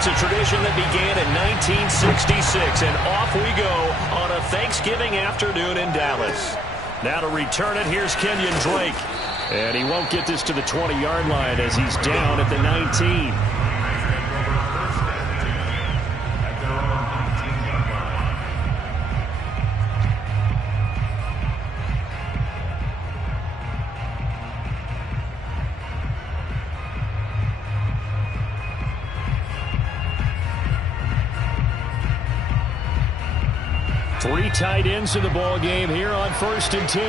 It's a tradition that began in 1966, and off we go on a Thanksgiving afternoon in Dallas. Now to return it, here's Kenyon Drake. And he won't get this to the 20-yard line as he's down at the 19. 3 tight ends in the ball game here on 1st and 10.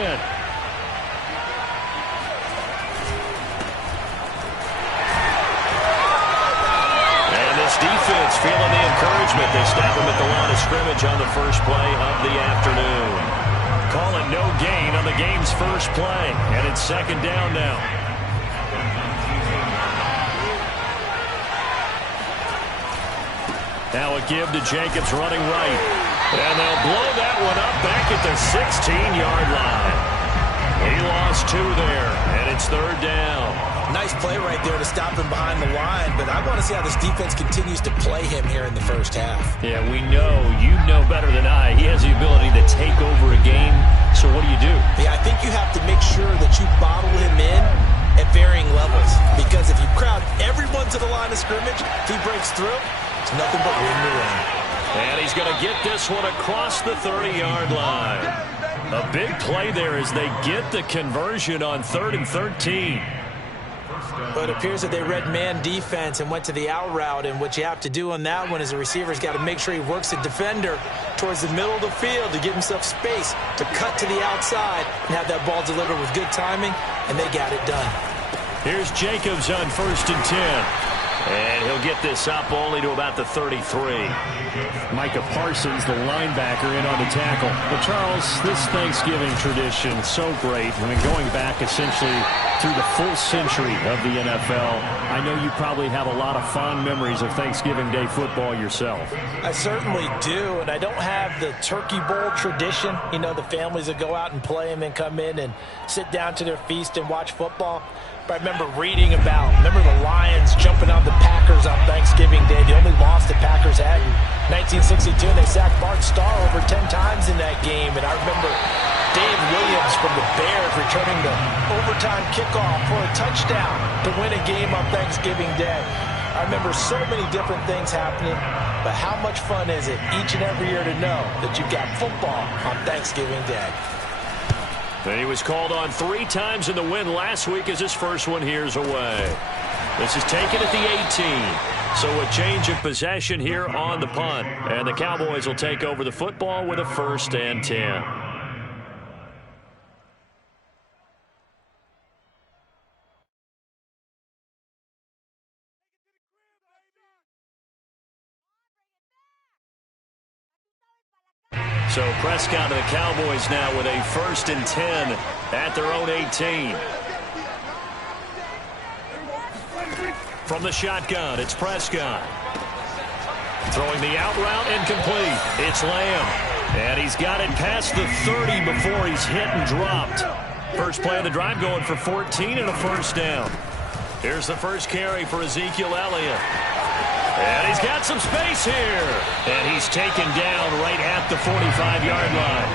And this defense feeling the encouragement. They snap him at the line of scrimmage on the first play of the afternoon. Call it no gain on the game's first play. And it's 2nd down now. Now a give to Jacobs running right. And they'll blow that one up back at the 16-yard line. He lost 2 there, and it's 3rd down. Nice play right there to stop him behind the line, but I want to see how this defense continues to play him here in the first half. Yeah, we know. You know better than I. He has the ability to take over a game, so what do you do? Yeah, I think you have to make sure that you bottle him in at varying levels, because if you crowd everyone to the line of scrimmage, if he breaks through, it's nothing but room to run. And he's going to get this one across the 30-yard line. A big play there as they get the conversion on 3rd and 13. But it appears that they read man defense and went to the out route, and what you have to do on that one is the receiver's got to make sure he works the defender towards the middle of the field to give himself space to cut to the outside and have that ball delivered with good timing, and they got it done. Here's Jacobs on 1st and 10. And he'll get this up only to about the 33. Micah Parsons, the linebacker, in on the tackle. Well, Charles, this Thanksgiving tradition, so great. I mean, going back essentially through the full century of the NFL, I know you probably have a lot of fond memories of Thanksgiving Day football yourself. I certainly do, and I don't have the Turkey Bowl tradition. You know, the families that go out and play and then come in and sit down to their feast and watch football. But I remember reading remember the Lions jumping on the Packers on Thanksgiving Day. The only loss the Packers had in 1962, and they sacked Bart Starr over 10 times in that game. And I remember Dave Williams from the Bears returning the overtime kickoff for a touchdown to win a game on Thanksgiving Day. I remember so many different things happening, but how much fun is it each and every year to know that you've got football on Thanksgiving Day? And he was called on 3 times in the win last week as his first one here's away. This is taken at the 18. So a change of possession here on the punt. And the Cowboys will take over the football with a 1st and 10. So Prescott to the Cowboys now with a 1st and 10 at their own 18. From the shotgun, it's Prescott. Throwing the out route, incomplete. It's Lamb. And he's got it past the 30 before he's hit and dropped. First play of the drive going for 14 and a 1st down. Here's the first carry for Ezekiel Elliott. And he's got some space here. And he's taken down right at the 45-yard line.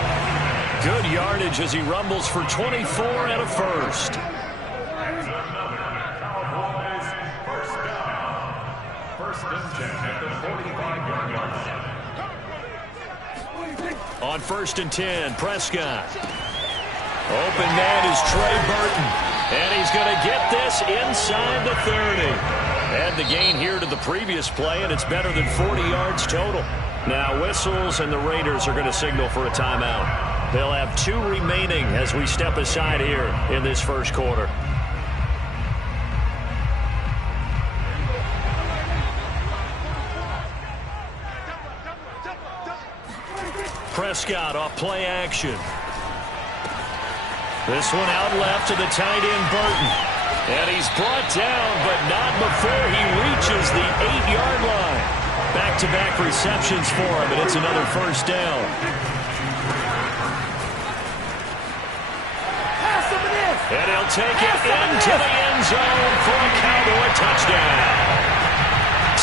Good yardage as he rumbles for 24 and a 1st. On 1st and 10, Prescott. Open man is Trey Burton. And he's going to get this inside the 30. Add the gain here to the previous play, and it's better than 40 yards total. Now whistles, and the Raiders are going to signal for a timeout. They'll have 2 remaining as we step aside here in this first quarter. Prescott off play action. This one out left to the tight end Burton. And he's brought down, but not before he reaches the 8-yard line. Back-to-back receptions for him, and it's another 1st down. And he'll take it into the end zone for a Cowboy touchdown.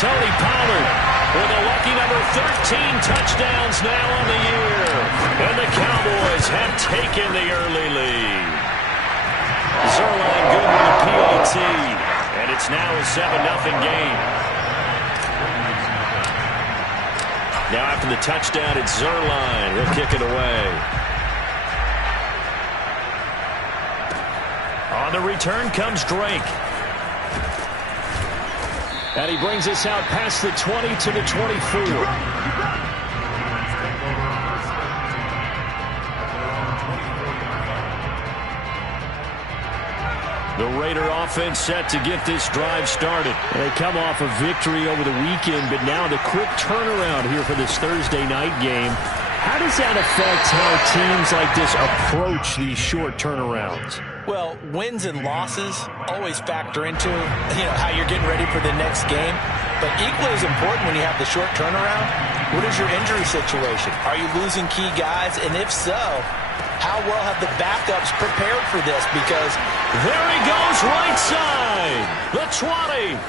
Tony Pollard with a lucky number 13 touchdowns now on the year. And the Cowboys have taken the early lead. Zuerlein good with a PAT. And it's now a 7-0 game. Now after the touchdown, it's Zuerlein. He'll kick it away. On the return comes Drake. And he brings us out past the 20 to the 24. The Raider offense set to get this drive started. They come off a victory over the weekend, but now the quick turnaround here for this Thursday night game. How does that affect how teams like this approach these short turnarounds? Well, wins and losses always factor into, how you're getting ready for the next game. But equally as important when you have the short turnaround, what is your injury situation? Are you losing key guys? And if so, how well have the backups prepared for this? Because there he goes right side, the 20.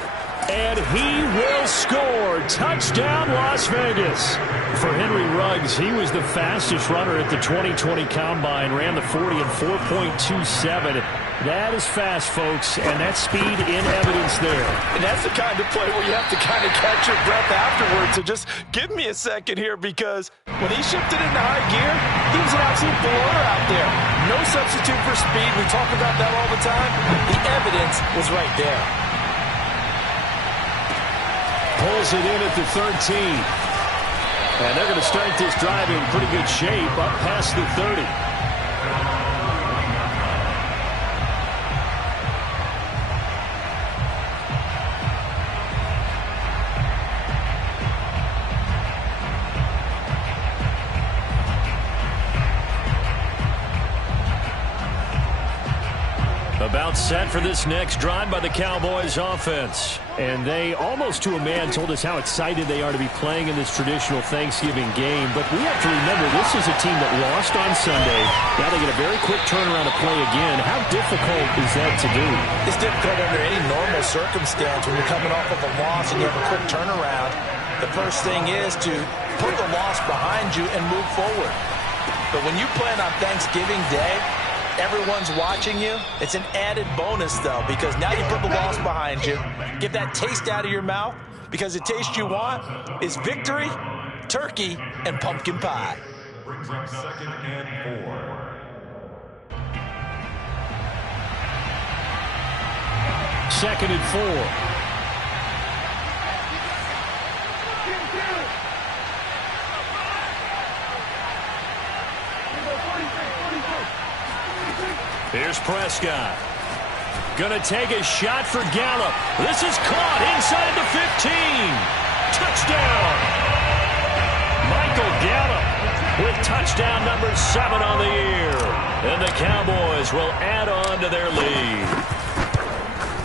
And he will score. Touchdown, Las Vegas. For Henry Ruggs, he was the fastest runner at the 2020 Combine. Ran the 40 in 4.27. That is fast, folks, and that's speed in evidence there. And that's the kind of play where you have to kind of catch your breath afterwards. So just give me a second here, because when he shifted into high gear, he was an absolute blower out there. No substitute for speed. We talk about that all the time. The evidence was right there. Pulls it in at the 13. And they're going to start this drive in pretty good shape up past the 30. About set for this next drive by the Cowboys offense. And they, almost to a man, told us how excited they are to be playing in this traditional Thanksgiving game. But we have to remember, this is a team that lost on Sunday. Now they get a very quick turnaround to play again. How difficult is that to do? It's difficult under any normal circumstance when you're coming off of a loss and you have a quick turnaround. The first thing is to put the loss behind you and move forward. But when you play on Thanksgiving Day, everyone's watching you. It's an added bonus, though, because now you put the loss behind you. Get that taste out of your mouth, because the taste you want is victory, turkey, and pumpkin pie. Brings up 2nd and 4. 2nd and 4. Here's Prescott. Gonna take a shot for Gallup. This is caught inside the 15. Touchdown. Michael Gallup with touchdown number 7 on the year. And the Cowboys will add on to their lead.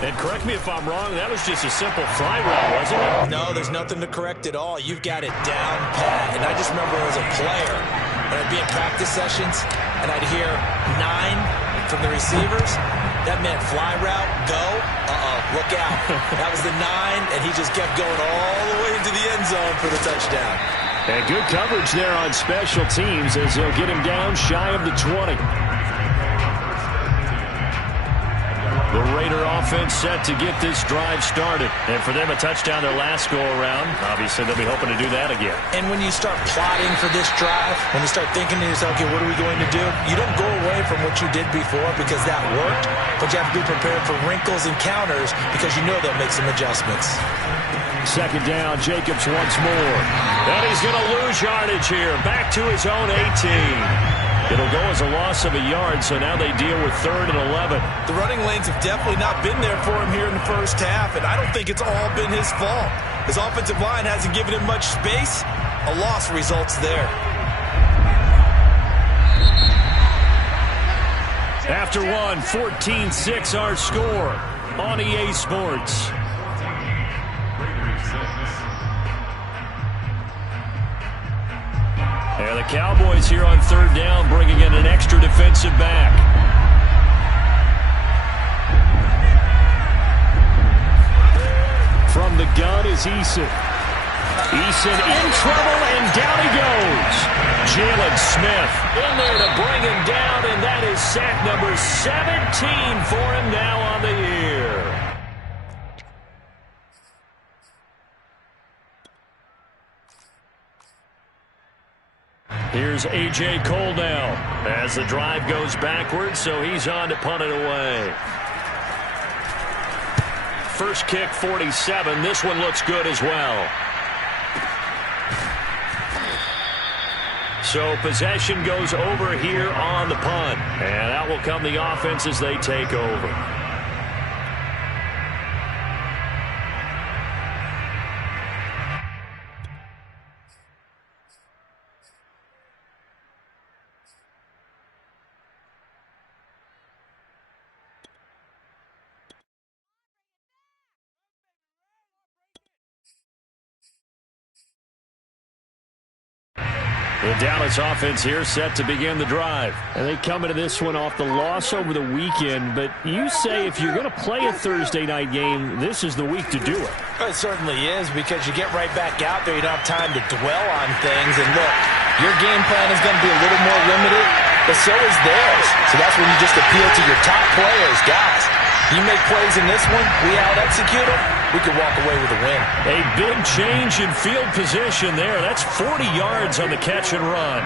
And correct me if I'm wrong, that was just a simple fly route, wasn't it? No, there's nothing to correct at all. You've got it down pat. And I just remember as a player, when I'd be in practice sessions and I'd hear 9 from the receivers, that meant fly route, go, look out. That was the 9, and he just kept going all the way into the end zone for the touchdown. And good coverage there on special teams as they'll get him down shy of the 20. The Raider offense set to get this drive started. And for them, a touchdown their last go-around. Obviously, they'll be hoping to do that again. And when you start plotting for this drive, when you start thinking to yourself, okay, what are we going to do? You don't go away from what you did before because that worked, but you have to be prepared for wrinkles and counters because you know they'll make some adjustments. 2nd down, Jacobs once more. And he's going to lose yardage here. Back to his own 18. It'll go as a loss of a yard, so now they deal with 3rd and 11. The running lanes have definitely not been there for him here in the first half, and I don't think it's all been his fault. His offensive line hasn't given him much space. A loss results there. After one, 14-6 our score on EA Sports. And the Cowboys here on 3rd down, bringing in an extra defensive back. From the gun is is Eason. Eason in trouble, and down he goes. Jalen Smith in there to bring him down, and that is sack number 17 for him now on the year. Here's A.J. Cole now as the drive goes backwards, so he's on to punt it away. First kick, 47. This one looks good as well. So possession goes over here on the punt. And out will come the offense as they take over. The Dallas offense here set to begin the drive. And they come into this one off the loss over the weekend. But you say if you're going to play a Thursday night game, this is the week to do it. It certainly is, because you get right back out there. You don't have time to dwell on things. And look, your game plan is going to be a little more limited, but so is theirs. So that's when you just appeal to your top players. Guys, you make plays in this one, we out-execute them, we can walk away with a win. A big change in field position there. That's 40 yards on the catch and run.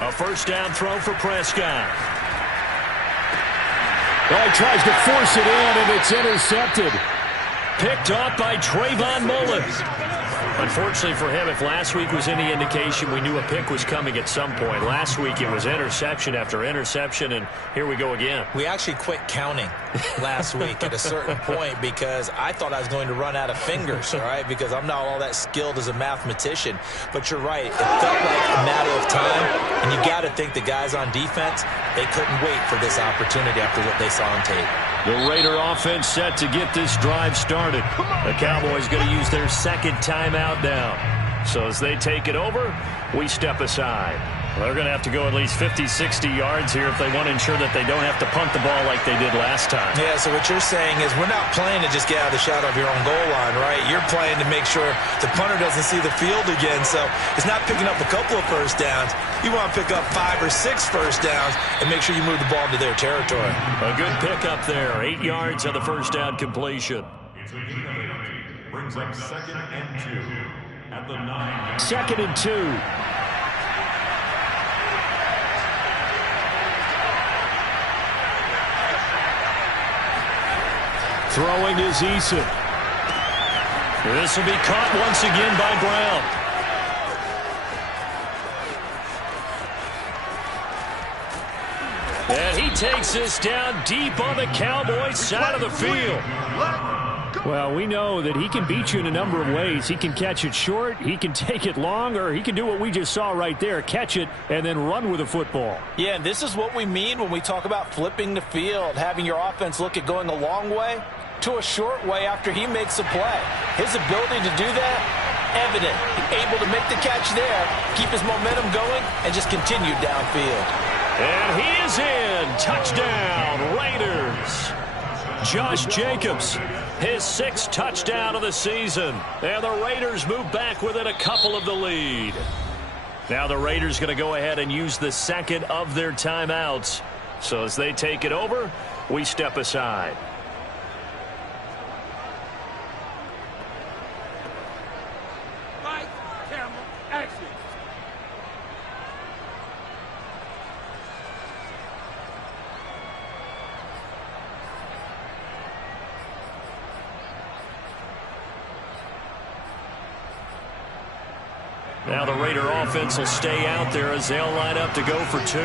A first down throw for Prescott. Well, he tries to force it in, and it's intercepted. Picked off by Trayvon Mullen. Unfortunately for him, if last week was any indication, we knew a pick was coming at some point. Last week it was interception after interception, and here we go again. We actually quit counting last week at a certain point because I thought I was going to run out of fingers, all right, because I'm not all that skilled as a mathematician. But you're right. It felt like a matter of time, and you got to think the guys on defense, they couldn't wait for this opportunity after what they saw on tape. The Raider offense set to get this drive started. The Cowboys going to use their second timeout now. So as they take it over, we step aside. They're going to have to go at least 50, 60 yards here if they want to ensure that they don't have to punt the ball like they did last time. Yeah, so what you're saying is we're not playing to just get out of the shadow of your own goal line, right? You're playing to make sure the punter doesn't see the field again. So it's not picking up a couple of first downs. You want to pick up 5 or 6 first downs and make sure you move the ball to their territory. A good pickup there. 8 yards on the first down completion. Brings up 2nd and 2 at the 9. 2nd and 2. Throwing is Eason. This will be caught once again by Brown. And he takes this down deep on the Cowboys side of the field. Well, we know that he can beat you in a number of ways. He can catch it short, he can take it long, or he can do what we just saw right there, catch it and then run with the football. Yeah, and this is what we mean when we talk about flipping the field, having your offense look at going a long way to a short way after he makes a play. His ability to do that, evident. Able to make the catch there, keep his momentum going, and just continue downfield. And he is in. Touchdown, Raiders. Josh Jacobs, his 6th touchdown of the season. And the Raiders move back within a couple of the lead. Now the Raiders going to go ahead and use the second of their timeouts. So as they take it over, we step aside. Now the Raider offense will stay out there as they'll line up to go for 2.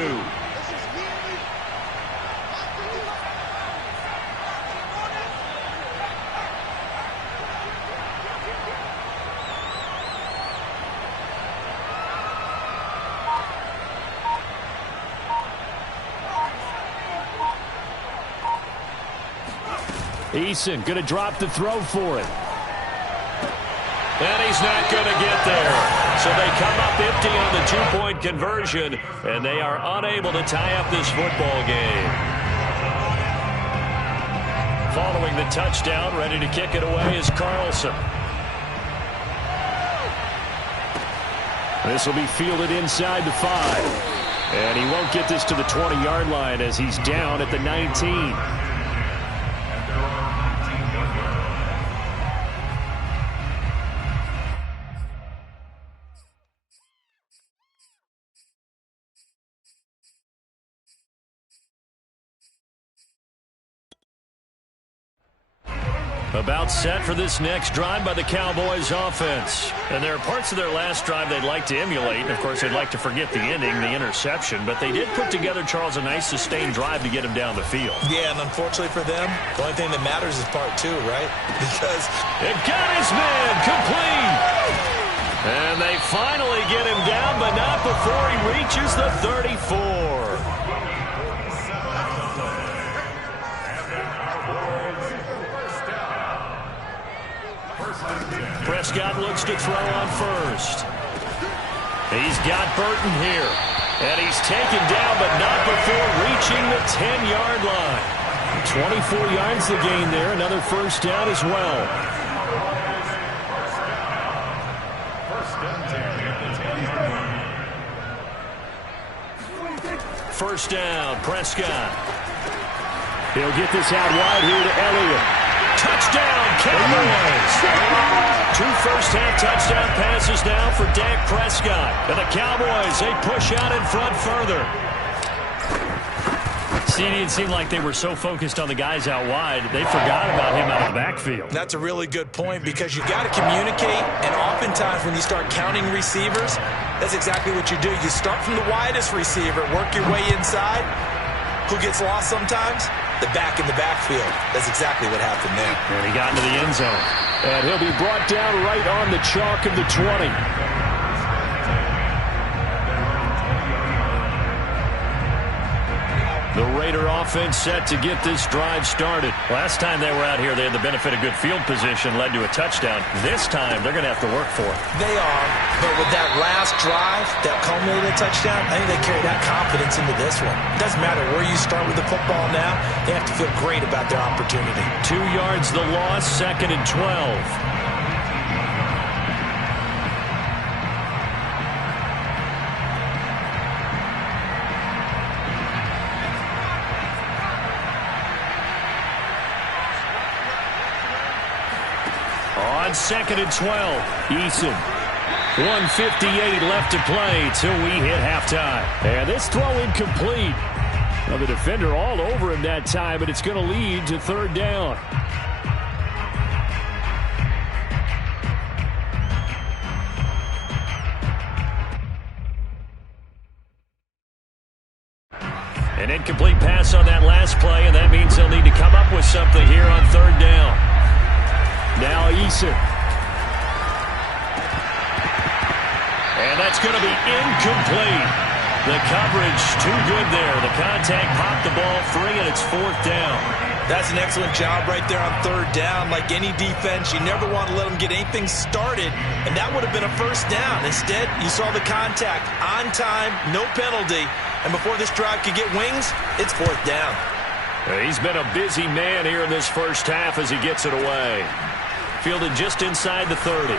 Eason going to drop the throw for it. And he's not going to get there. So they come up empty on the two-point conversion, and they are unable to tie up this football game. Following the touchdown, ready to kick it away is Carlson. This will be fielded inside the 5. And he won't get this to the 20-yard line as he's down at the 19. About set for this next drive by the Cowboys offense. And there are parts of their last drive they'd like to emulate. And, of course, they'd like to forget the ending, the interception. But they did put together, Charles, a nice sustained drive to get him down the field. Yeah, and unfortunately for them, the only thing that matters is part 2, right? Because it got his man complete. And they finally get him down, but not before he reaches the 34. Prescott looks to throw on first. He's got Burton here. And he's taken down, but not before reaching the 10-yard line. 24 yards to gain there. Another first down as well. First down, Prescott. He'll get this out wide here to Elliott. Touchdown, Cowboys! 2 first-half touchdown passes now for Dak Prescott. And the Cowboys, they push out in front further. See, it didn't seem like they were so focused on the guys out wide, they forgot about him out of the backfield. That's a really good point because you've got to communicate, and oftentimes when you start counting receivers, that's exactly what you do. You start from the widest receiver, work your way inside. Who gets lost sometimes? The back in the backfield. That's exactly what happened there. And he got into the end zone. And he'll be brought down right on the chalk of the 20. The Raider offense set to get this drive started. Last time they were out here, they had the benefit of good field position, led to a touchdown. This time, they're going to have to work for it. They are, but with that last drive that culminated a touchdown, I think they carry that confidence into this one. It doesn't matter where you start with the football now. They have to feel great about their opportunity. 2 yards the loss, 2nd and 12. On 2nd and 12, Eason. 1:58 left to play till we hit halftime. And this throw incomplete. Well, the defender all over him that time, but it's going to lead to 3rd down. An incomplete pass on that last play, and that means they'll need to come up with something here on 3rd down. Now Eason. And that's going to be incomplete. The coverage too good there. The contact popped the ball free, and it's 4th down. That's an excellent job right there on 3rd down. Like any defense, you never want to let them get anything started, and that would have been a 1st down. Instead, you saw the contact on time, no penalty, and before this drive could get wings, it's 4th down. He's been a busy man here in this first half as he gets it away. Fielded just inside the 30.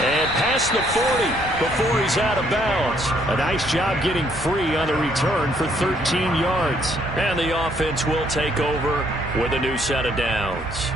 And past the 40 before he's out of bounds. A nice job getting free on the return for 13 yards. And the offense will take over with a new set of downs.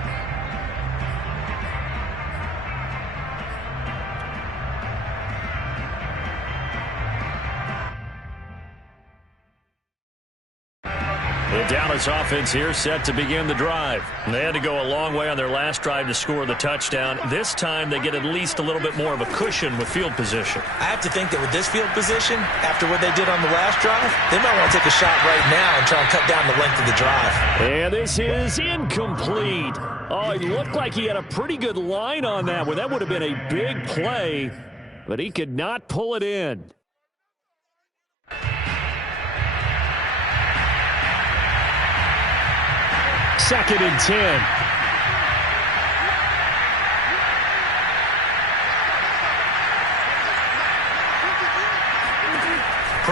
The Dallas offense here set to begin the drive. They had to go a long way on their last drive to score the touchdown. This time they get at least a little bit more of a cushion with field position. I have to think that with this field position, after what they did on the last drive, they might want to take a shot right now and try and cut down the length of the drive. And this is incomplete. Oh, it looked like he had a pretty good line on that one. That would have been a big play, but he could not pull it in. Second and 10.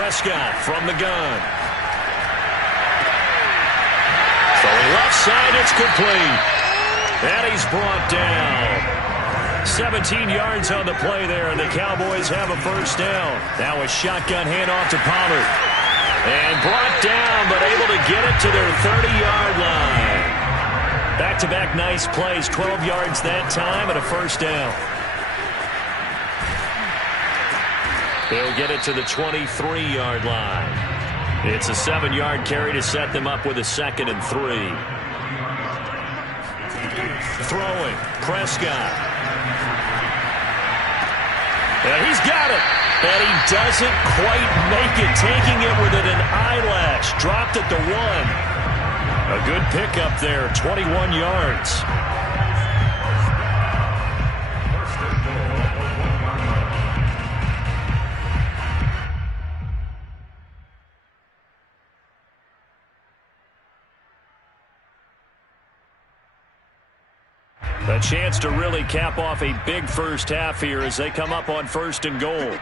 Prescott from the gun. Throwing left side, it's complete. And he's brought down. 17 yards on the play there, and the Cowboys have a first down. Now a shotgun handoff to Pollard. And brought down, but able to get it to their 30-yard line. Back-to-back nice plays, 12 yards that time, and a first down. They'll get it to the 23-yard line. It's a 7-yard carry to set them up with a 2nd and 3. Throwing, Prescott. And he's got it. And he doesn't quite make it, taking it within an eyelash. Dropped at the 1. A good pickup there, 21 yards. A chance to really cap off a big first half here as they come up on 1st and goal.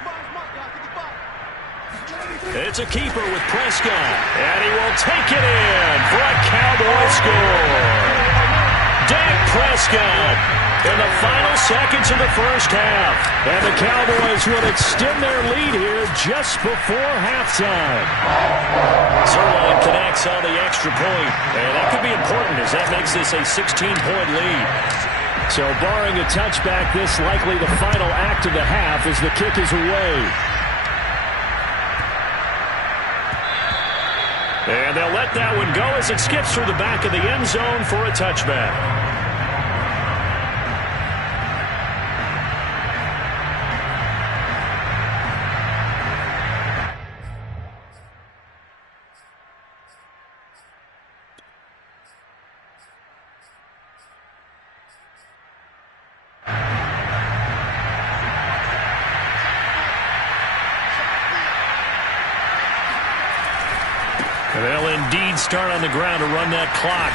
It's a keeper with Prescott, and he will take it in for a Cowboy score. Dak Prescott in the final seconds of the first half. And the Cowboys will extend their lead here just before halftime. Zerline connects on the extra point, and that could be important as that makes this a 16-point lead. So barring a touchback, this likely the final act of the half as the kick is away. And they'll let that one go as it skips through the back of the end zone for a touchback. They'll indeed start on the ground to run that clock.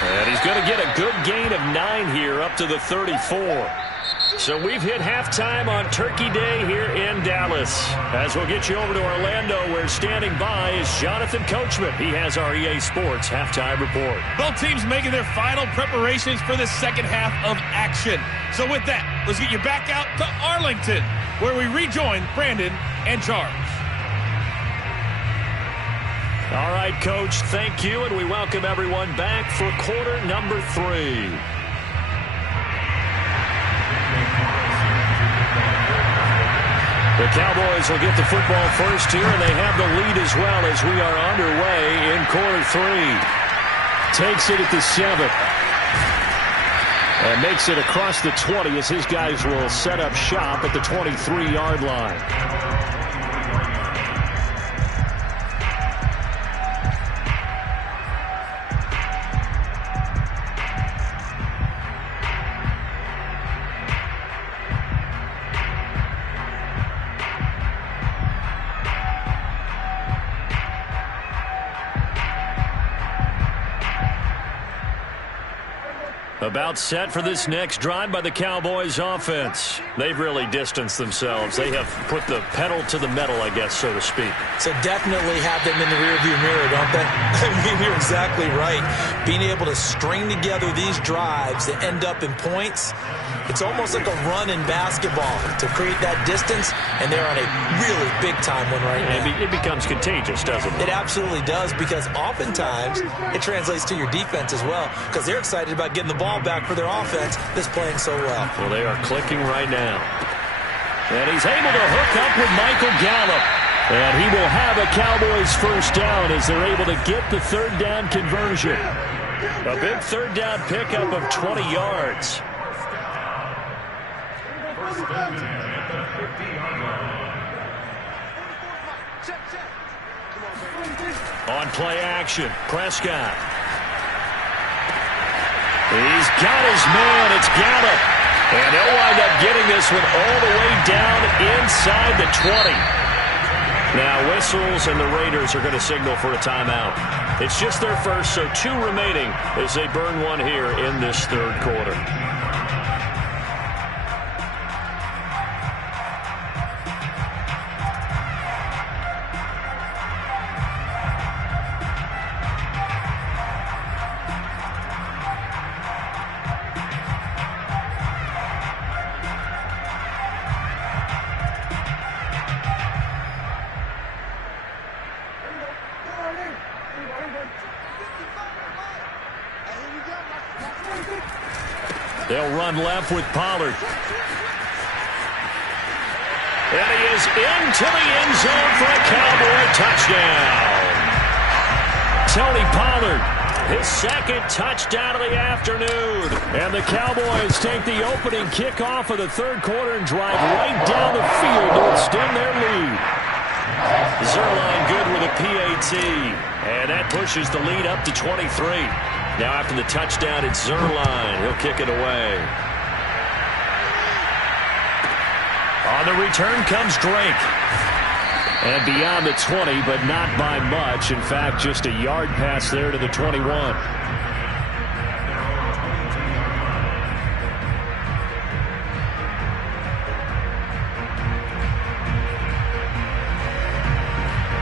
And he's going to get a good gain of 9 here up to the 34. So we've hit halftime on Turkey Day here in Dallas. As we'll get you over to Orlando, where standing by is Jonathan Coachman. He has our EA Sports halftime report. Both teams making their final preparations for the second half of action. So with that, let's get you back out to Arlington, where we rejoin Brandon and Charles. All right, Coach, thank you, and we welcome everyone back for quarter number 3. The Cowboys will get the football first here, and they have the lead as well as we are underway in quarter 3. Takes it at the 7. And makes it across the 20 as his guys will set up shop at the 23-yard line. About set for this next drive by the Cowboys offense. They've really distanced themselves. They have put the pedal to the metal, I guess, so to speak. So definitely have them in the rearview mirror, don't they? I mean, you're exactly right. Being able to string together these drives that end up in points, it's almost like a run in basketball to create that distance, and they're on a really big-time one right now. It becomes contagious, doesn't it? It absolutely does, because oftentimes it translates to your defense as well, because they're excited about getting the ball back for their offense that's playing so well. Well, they are clicking right now. And he's able to hook up with Michael Gallup. And he will have a Cowboys first down as they're able to get the third down conversion. A big third down pickup of 20 yards. On play action, Prescott. He's got his man. It's Gallup. And he'll wind up getting this one all the way down inside the 20. Now whistles, and the Raiders are going to signal for a timeout. It's just their first, so 2 remaining as they burn one here in this third quarter. They'll run left with Pollard. And he is into the end zone for a Cowboy touchdown. Tony Pollard, his second touchdown of the afternoon. And the Cowboys take the opening kickoff of the third quarter and drive right down the field to extend their lead. Zuerlein good with a PAT. And that pushes the lead up to 23. Now after the touchdown, it's Zuerlein. He'll kick it away. On the return comes Drake. And beyond the 20, but not by much. In fact, just a yard pass there to the 21.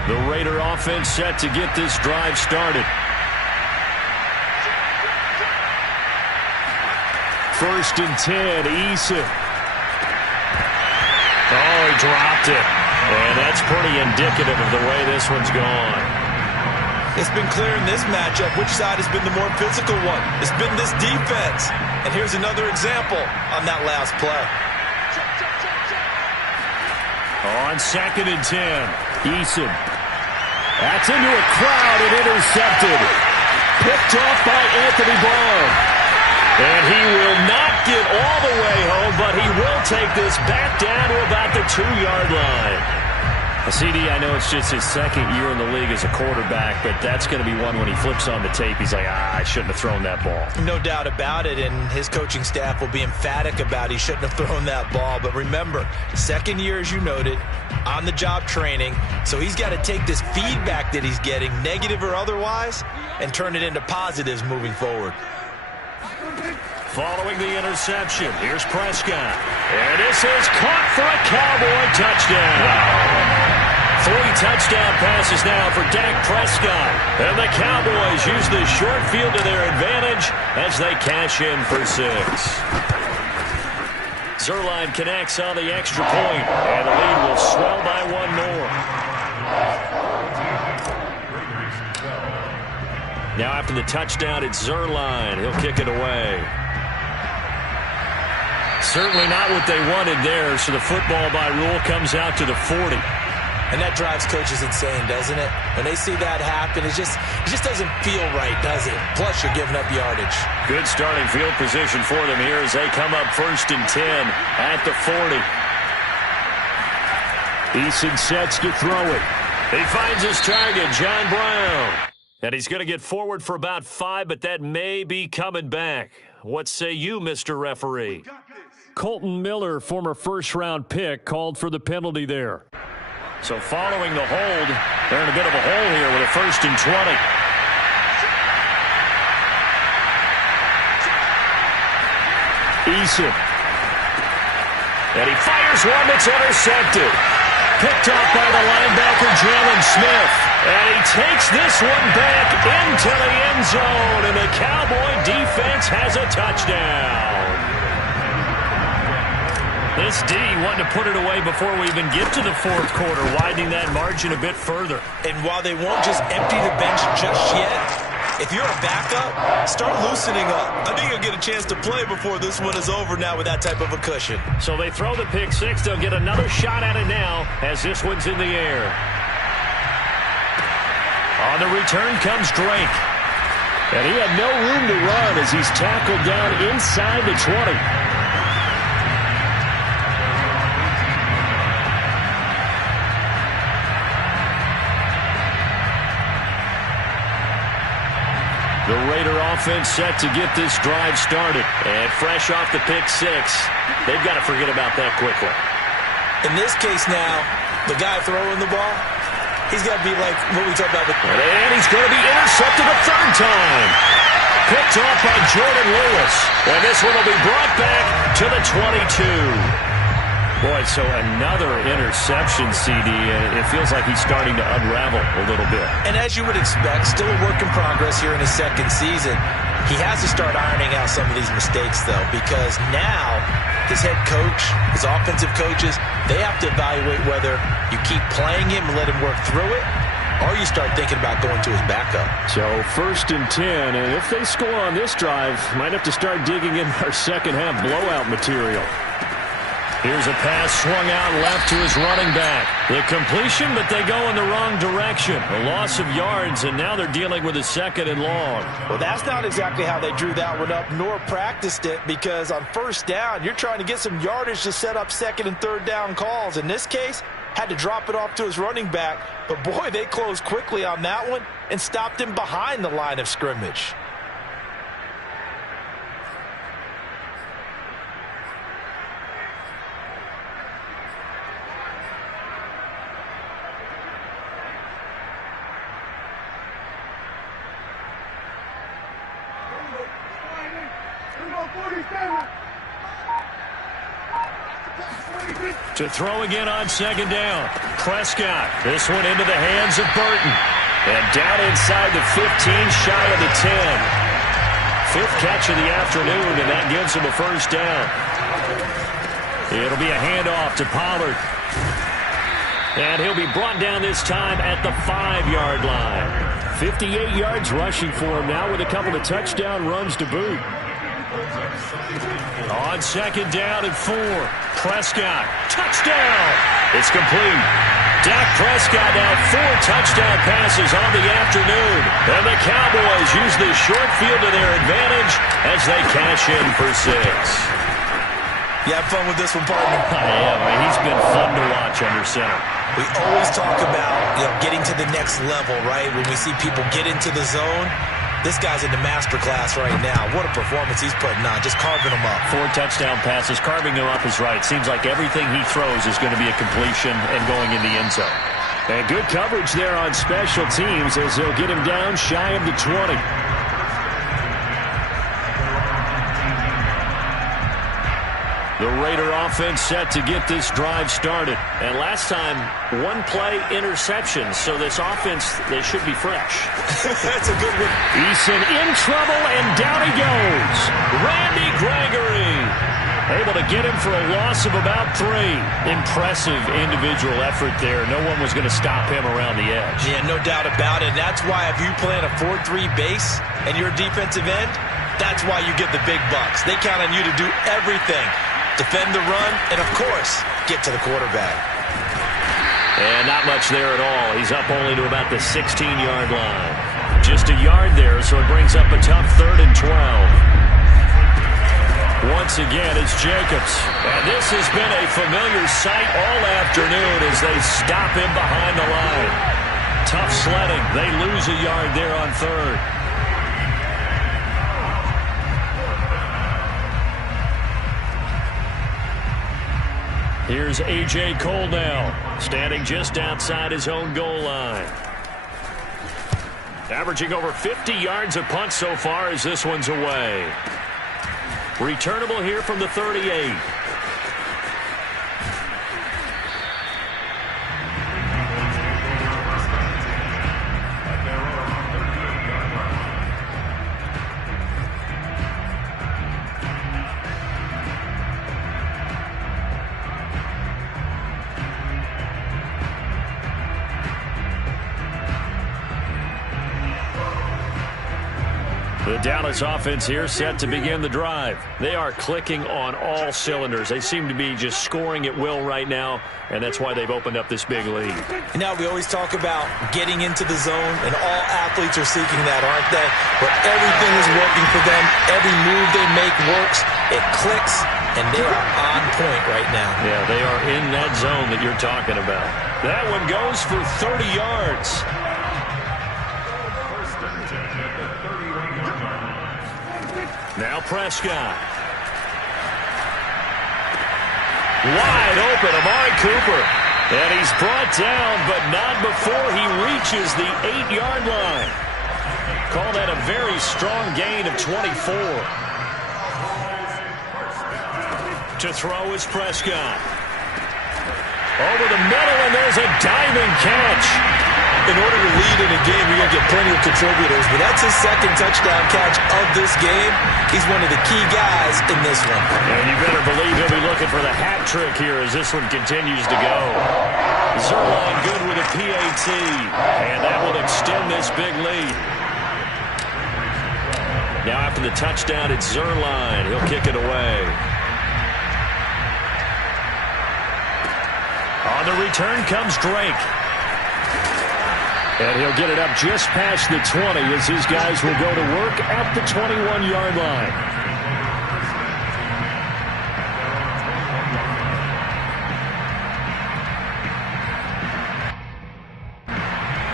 The Raider offense set to get this drive started. First and 10, Eason. Oh, he dropped it. And that's pretty indicative of the way this one's gone. It's been clear in this matchup which side has been the more physical one. It's been this defense. And here's another example on that last play. On second and 10, Eason. That's into a crowd and intercepted. Picked off by Anthony Brown. And he will not get all the way home, but he will take this back down to about the 2-yard line. CD, I know it's just his second year in the league as a quarterback, but that's going to be one when he flips on the tape. He's like, I shouldn't have thrown that ball. No doubt about it, and his coaching staff will be emphatic about he shouldn't have thrown that ball. But remember, second year, as you noted, on-the-job training, so he's got to take this feedback that he's getting, negative or otherwise, and turn it into positives moving forward. Following the interception, here's Prescott. And this is caught for a Cowboy touchdown. 3 touchdown passes now for Dak Prescott. And the Cowboys use the short field to their advantage as they cash in for 6. Zuerlein connects on the extra point, and the lead will swell by 1 more. Now after the touchdown, it's Zuerlein. He'll kick it away. Certainly not what they wanted there, so the football by rule comes out to the 40. And that drives coaches insane, doesn't it? When they see that happen, it just doesn't feel right, does it? Plus, you're giving up yardage. Good starting field position for them here as they come up first and 10 at the 40. Eason sets to throw it. He finds his target, John Brown. And he's going to get forward for about 5, but that may be coming back. What say you, Mr. Referee? Colton Miller, former first-round pick, called for the penalty there. So following the hold, they're in a bit of a hole here with a first and 20. Eason. And he fires one that's intercepted. Picked off by the linebacker, Jalen Smith. And he takes this one back into the end zone, and the Cowboy defense has a touchdown. This D wanting to put it away before we even get to the fourth quarter, widening that margin a bit further. And while they won't just empty the bench just yet, if you're a backup, start loosening up. I think you'll get a chance to play before this one is over now with that type of a cushion. So they throw the pick 6. They'll get another shot at it now as this one's in the air. On the return comes Drake. And he had no room to run as he's tackled down inside the 20. The Raider offense set to get this drive started. And fresh off the pick 6, they've got to forget about that quickly. In this case now, the guy throwing the ball, he's got to be like what we talked about. And he's going to be intercepted a 3rd time. Picked off by Jordan Lewis. And this one will be brought back to the 22. Boy, so another interception, CD. It feels like he's starting to unravel a little bit. And as you would expect, still a work in progress here in his second season. He has to start ironing out some of these mistakes, though, because now his head coach, his offensive coaches, they have to evaluate whether you keep playing him and let him work through it, or you start thinking about going to his backup. So 1st and 10, and if they score on this drive, might have to start digging in our second-half blowout material. Here's a pass swung out left to his running back. The completion, but they go in the wrong direction. A loss of yards, and now they're dealing with a 2nd and long. Well, that's not exactly how they drew that one up, nor practiced it, because on 1st down, you're trying to get some yardage to set up 2nd and 3rd down calls. In this case, had to drop it off to his running back, but boy, they closed quickly on that one and stopped him behind the line of scrimmage. To throw again on 2nd down. Prescott. This one into the hands of Burton. And down inside the 15, shy of the 10. 5th catch of the afternoon, and that gives him a 1st down. It'll be a handoff to Pollard. And he'll be brought down this time at the 5-yard line. 58 yards rushing for him now with a couple of touchdown runs to boot. On 2nd down and 4. Prescott. Touchdown. It's complete. Dak Prescott now 4 touchdown passes on the afternoon. And the Cowboys use the short field to their advantage as they cash in for 6. You have fun with this one, partner? Yeah, man, he's been fun to watch under center. We always talk about, getting to the next level, right? When we see people get into the zone, this guy's in the master class right now. What a performance he's putting on, just carving them up. 4 touchdown passes, carving them up is right. Seems like everything he throws is going to be a completion and going in the end zone. And good coverage there on special teams as they'll get him down shy of the 20. The Raider offense set to get this drive started. And last time, 1-play interception. So this offense, they should be fresh. That's a good one. Eason in trouble, and down he goes. Randy Gregory able to get him for a loss of about 3. Impressive individual effort there. No one was going to stop him around the edge. Yeah, no doubt about it. That's why if you play in a 4-3 base and you're a defensive end, that's why you get the big bucks. They count on you to do everything. Defend the run, and, of course, get to the quarterback. And not much there at all. He's up only to about the 16-yard line. Just a yard there, so it brings up a tough 3rd and 12. Once again, it's Jacobs. And this has been a familiar sight all afternoon as they stop him behind the line. Tough sledding. They lose a yard there on 3rd. Here's A.J. Cole now, standing just outside his own goal line. Averaging over 50 yards a punt so far as this one's away. Returnable here from the 38. The Dallas offense here set to begin the drive. They are clicking on all cylinders. They seem to be just scoring at will right now, and that's why they've opened up this big lead. You know, we always talk about getting into the zone, and all athletes are seeking that, aren't they? Where everything is working for them, every move they make works, it clicks, and they are on point right now. Yeah, they are in that zone that you're talking about. That one goes for 30 yards. Now Prescott. Wide open, Amari Cooper. And he's brought down, but not before he reaches the 8-yard line. Call that a very strong gain of 24. To throw is Prescott. Over the middle, and there's a diving catch. in order to lead in a game, you're going to get plenty of contributors, but that's his second touchdown catch of this game. He's one of the key guys in this one. And you better believe he'll be looking for the hat trick here as this one continues to go. Zuerlein good with a PAT, and that will extend this big lead. Now after the touchdown, it's Zuerlein. He'll kick it away. On the return comes Drake. And he'll get it up just past the 20 as his guys will go to work at the 21-yard line.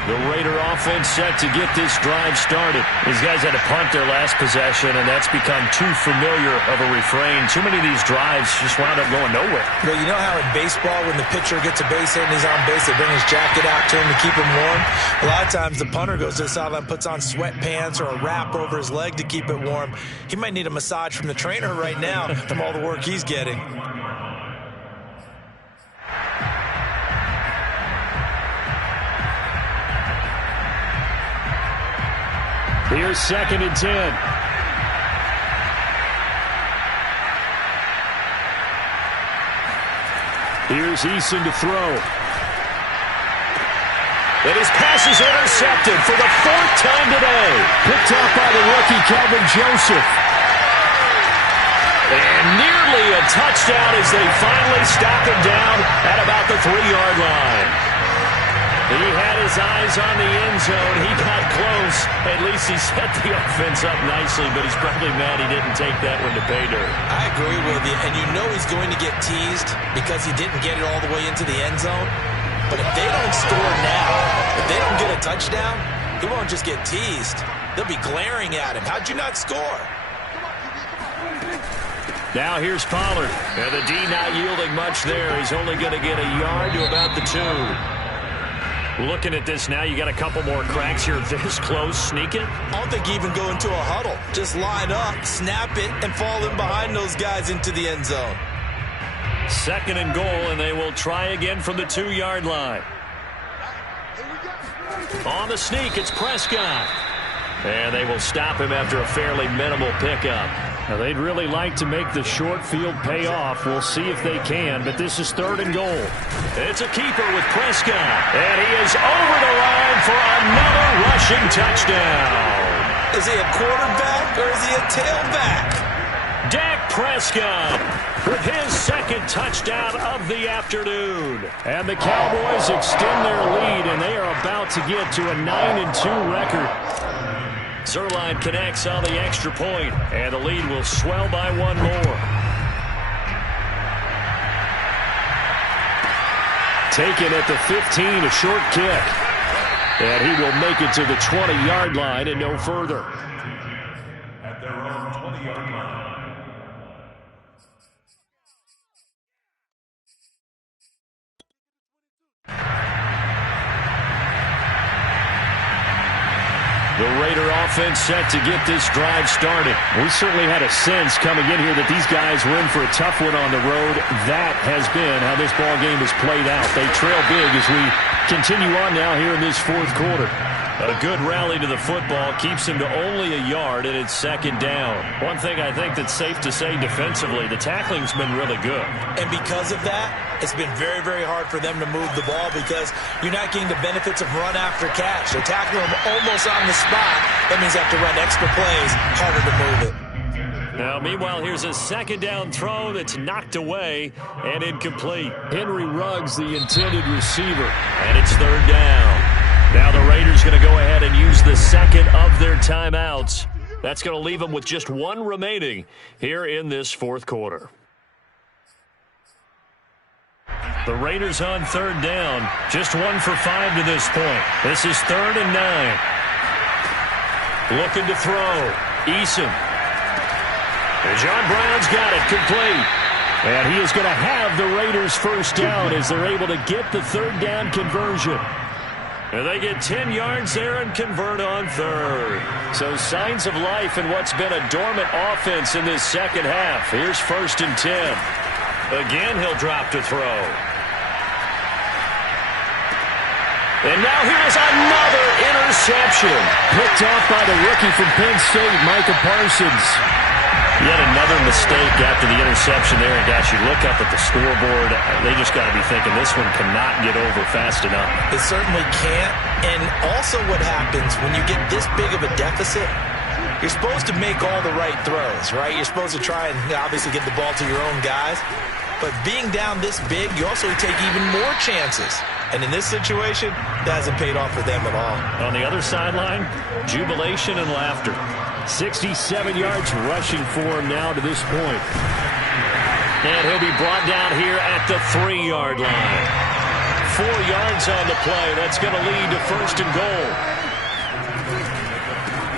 The Raider offense set to get this drive started. These guys had to punt their last possession, and that's become too familiar of a refrain. Too many of these drives just wound up going nowhere. But you know how in baseball, when the pitcher gets a base hit and he's on base, they bring his jacket out to him to keep him warm? A lot of times the punter goes to the sideline, puts on sweatpants or a wrap over his leg to keep it warm. He might need a massage from the trainer right now from all the work he's getting. Here's 2nd and 10. Here's Eason to throw. And his pass is intercepted for the 4th time today. Picked off by the rookie, Kelvin Joseph. And nearly a touchdown as they finally stop him down at about the 3-yard line. He had his eyes on the end zone. He got close. At least he set the offense up nicely, but he's probably mad he didn't take that one to pay dirt. I agree with you, and you know he's going to get teased because he didn't get it all the way into the end zone. But if they don't score now, if they don't get a touchdown, he won't just get teased. They'll be glaring at him. How'd you not score? Now here's Pollard. And the D not yielding much there. He's only going to get a yard to about the 2. Looking at this now, you got a couple more cracks here this close. Sneak it? I don't think you even go into a huddle. Just line up, snap it, and fall in behind those guys into the end zone. 2nd and goal, and they will try again from the 2-yard line. On the sneak, it's Prescott. And they will stop him after a fairly minimal pickup. Now, they'd really like to make the short field pay off. We'll see if they can, but this is 3rd and goal. It's a keeper with Prescott, and he is over the line for another rushing touchdown. Is he a quarterback or is he a tailback? Dak Prescott with his 2nd touchdown of the afternoon. And the Cowboys extend their lead, and they are about to get to a 9-2 record. Zuerlein connects on the extra point, and the lead will swell by 1 more. Taken at the 15, a short kick. And he will make it to the 20-yard line and no further. At their own 20-yard line. The Raider offense set to get this drive started. We certainly had a sense coming in here that these guys were in for a tough one on the road. That has been how this ball game has played out. They trail big as we continue on now here in this 4th quarter. A good rally to the football keeps him to only a yard, and it's 2nd down. One thing I think that's safe to say defensively, the tackling's been really good. And because of that, it's been very, very hard for them to move the ball because you're not getting the benefits of run after catch. They're tackling them almost on the spot. That means they have to run extra plays, harder to move it. Now, meanwhile, here's a 2nd down throw that's knocked away and incomplete. Henry Ruggs, the intended receiver, and it's 3rd down. Now the Raiders going to go ahead and use the 2nd of their timeouts. That's going to leave them with just 1 remaining here in this 4th quarter. The Raiders on 3rd down. Just 1 for 5 to this point. This is 3rd and 9. Looking to throw. Eason. And John Brown's got it complete. And he is going to have the Raiders' 1st down as they're able to get the 3rd down conversion. And they get 10 yards there and convert on 3rd. So signs of life in what's been a dormant offense in this 2nd half. Here's 1st and 10. Again, he'll drop to throw. And now here's another interception. Picked off by the rookie from Penn State, Micah Parsons. Yet another mistake after the interception there. And, gosh, you look up at the scoreboard, they just got to be thinking this one cannot get over fast enough. It certainly can't. And also what happens when you get this big of a deficit, you're supposed to make all the right throws, right? You're supposed to try and obviously get the ball to your own guys. But being down this big, you also take even more chances. And in this situation, that hasn't paid off for them at all. On the other sideline, jubilation and laughter. 67 yards rushing for him now to this point. And he'll be brought down here at the 3-yard line. 4 yards on the play. That's going to lead to first and goal.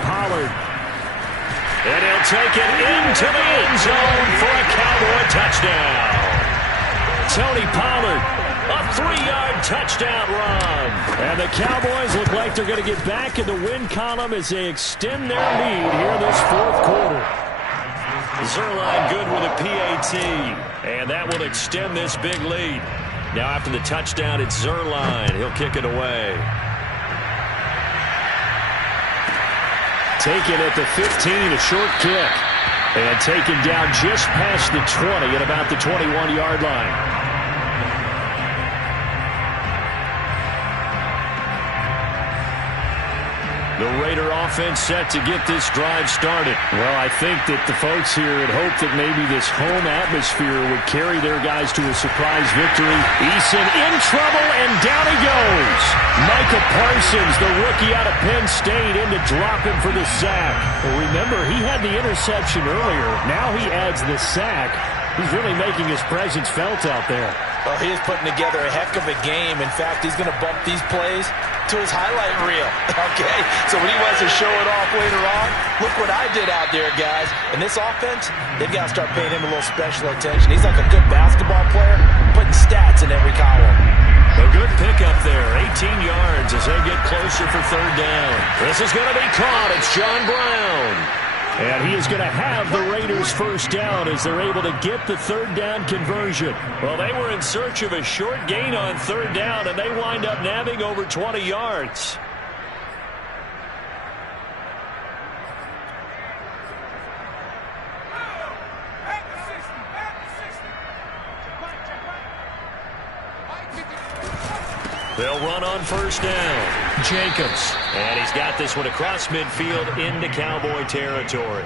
Pollard. And he'll take it into the end zone for a Cowboy touchdown. Tony Pollard, a 3-yard touchdown run. And the Cowboys look like they're going to get back in the win column as they extend their lead here in this fourth quarter. Zuerlein good with a PAT. And that will extend this big lead. Now after the touchdown, it's Zuerlein. He'll kick it away. Taken at the 15, a short kick. And taken down just past the 20 at about the 21-yard line. The Raider offense set to get this drive started. Well, I think that the folks here had hoped that maybe this home atmosphere would carry their guys to a surprise victory. Eason in trouble, and down he goes. Micah Parsons, the rookie out of Penn State, in to drop him for the sack. Well, remember, he had the interception earlier. Now he adds the sack. He's really making his presence felt out there. Well, he is putting together a heck of a game. In fact, he's going to bump these plays to his highlight reel. Okay, so when he wants to show it off later on, look what I did out there, guys. And this offense, they've got to start paying him a little special attention. He's like a good basketball player, putting stats in every column. A good pickup there, 18 yards as they get closer for third down. This is going to be caught. It's John Brown. And he is going to have the Raiders first down as they're able to get the third down conversion. Well, they were in search of a short gain on third down, and they wind up nabbing over 20 yards. They'll run on first down. Jacobs. And he's got this one across midfield into Cowboy territory.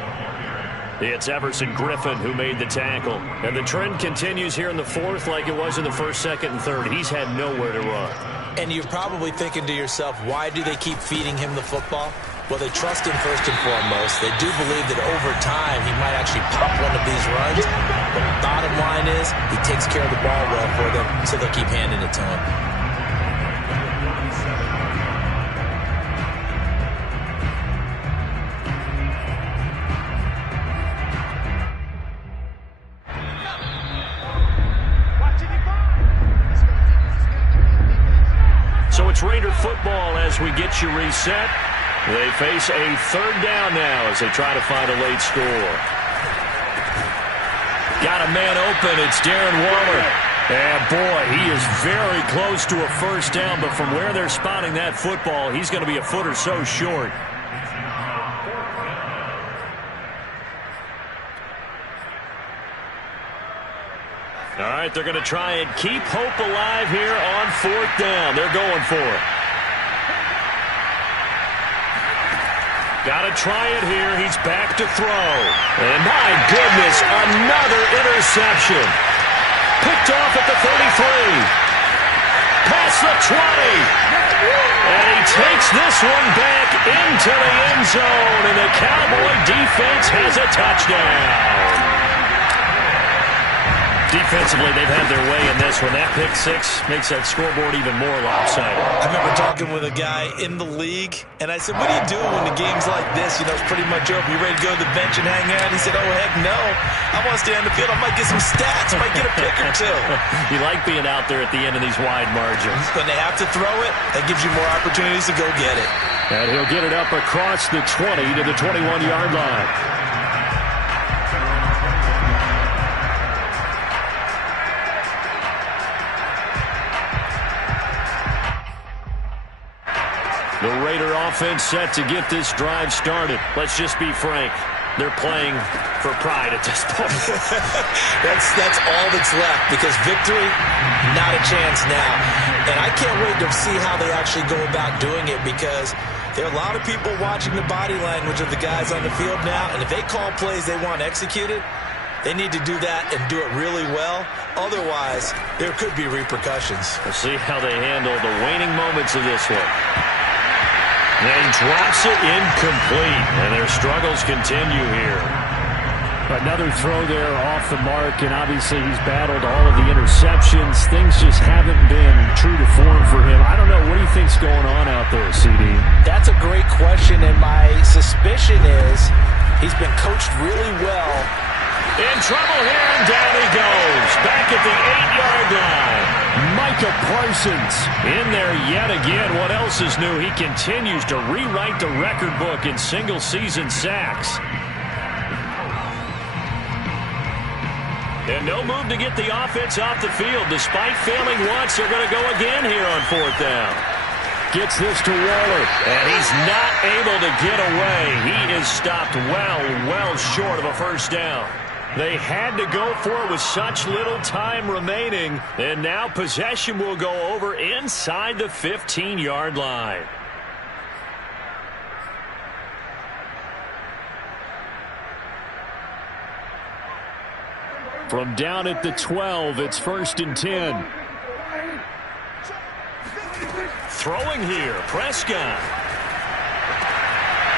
It's Everson Griffin who made the tackle. And the trend continues here in the fourth like it was in the first, second, and third. He's had nowhere to run. And you're probably thinking to yourself, why do they keep feeding him the football? Well, they trust him first and foremost. They do believe that over time he might actually pop one of these runs. But the bottom line is he takes care of the ball well for them, so they'll keep handing it to him. So it's Raider football as we get you reset. They face a third down now as they try to find a late score. Got a man open. It's Darren Waller. And, boy, he is very close to a first down, but from where they're spotting that football, he's going to be a foot or so short. All right, they're going to try and keep hope alive here on fourth down. They're going for it. Got to try it here. He's back to throw. And my goodness, another interception. Picked off at the 33. Past the 20. And he takes this one back into the end zone. And the Cowboy defense has a touchdown. Defensively, they've had their way in this one. That pick six makes that scoreboard even more lopsided. I remember talking with a guy in the league, and I said, what do you do when the game's like this? You know, it's pretty much over. You ready to go to the bench and hang out? He said, oh, heck no. I want to stay on the field. I might get some stats. I might get a pick or two. You like being out there at the end of these wide margins. When they have to throw it, that gives you more opportunities to go get it. And he'll get it up across the 20 to the 21-yard line. offense set to get this drive started. Let's just be frank. They're playing for pride at this point. That's all that's left, because victory, not a chance now. And I can't wait to see how they actually go about doing it, because there are a lot of people watching the body language of the guys on the field now, and if they call plays they want executed, they need to do that and do it really well. Otherwise, there could be repercussions. We'll see how they handle the waning moments of this one. And he drops it incomplete, and their struggles continue here. Another throw there off the mark, and obviously he's battled all of the interceptions. Things just haven't been true to form for him. I don't know. What do you think's going on out there, CD? That's a great question, and my suspicion is he's been coached really well. In trouble here, and down he goes. Back at the 8-yard line. Micah Parsons in there yet again. What else is new? He continues to rewrite the record book in single-season sacks. And no move to get the offense off the field. Despite failing once, they're going to go again here on 4th down. Gets this to Waller. And he's not able to get away. He is stopped well short of a first down. They had to go for it with such little time remaining. And now possession will go over inside the 15-yard line. From down at the 12, it's 1st and 10. Throwing here, Prescott.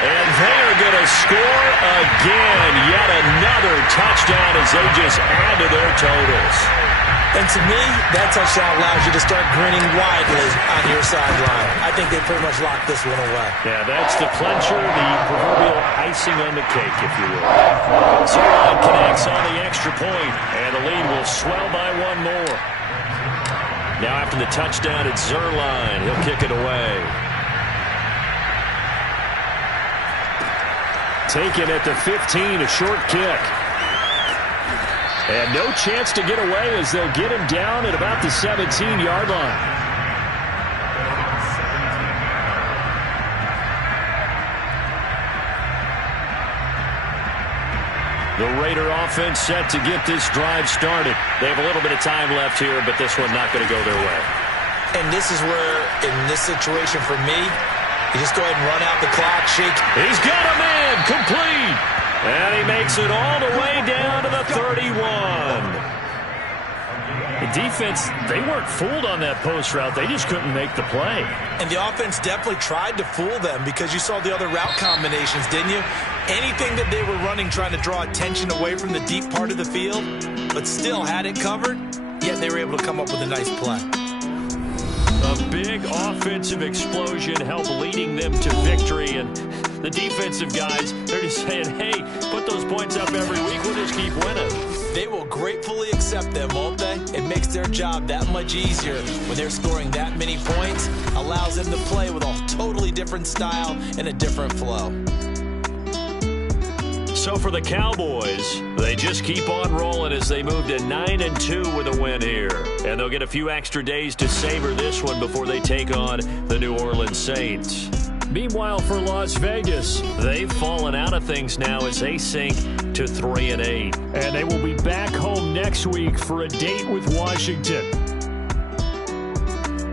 And they are going to score again. Yet another touchdown as they just add to their totals. And to me, that touchdown allows you to start grinning widely on your sideline. I think they pretty much locked this one away. Yeah, that's the clincher, the proverbial icing on the cake, if you will. Zerline connects on the extra point, and the lead will swell by one more. Now after the touchdown, it's Zerline. He'll kick it away. Taken at the 15, a short kick. And no chance to get away as they'll get him down at about the 17-yard line. The Raider offense set to get this drive started. They have a little bit of time left here, but this one not going to go their way. And this is where, in this situation for me, you just go ahead and run out the clock, shake. He's got a man, complete. And he makes it all the way down to the 31. The defense, they weren't fooled on that post route. They just couldn't make the play. And the offense definitely tried to fool them, because you saw the other route combinations, didn't you? Anything that they were running trying to draw attention away from the deep part of the field, but still had it covered, yet they were able to come up with a nice play. A big offensive explosion helped leading them to victory, and the defensive guys, they're just saying, hey, put those points up every week, we'll just keep winning. They will gratefully accept them, won't they? It makes their job that much easier when they're scoring that many points, allows them to play with a totally different style and a different flow. So for the Cowboys, they just keep on rolling as they move to 9-2 with a win here. And they'll get a few extra days to savor this one before they take on the New Orleans Saints. Meanwhile, for Las Vegas, they've fallen out of things now as they sink to 3-8. And they will be back home next week for a date with Washington.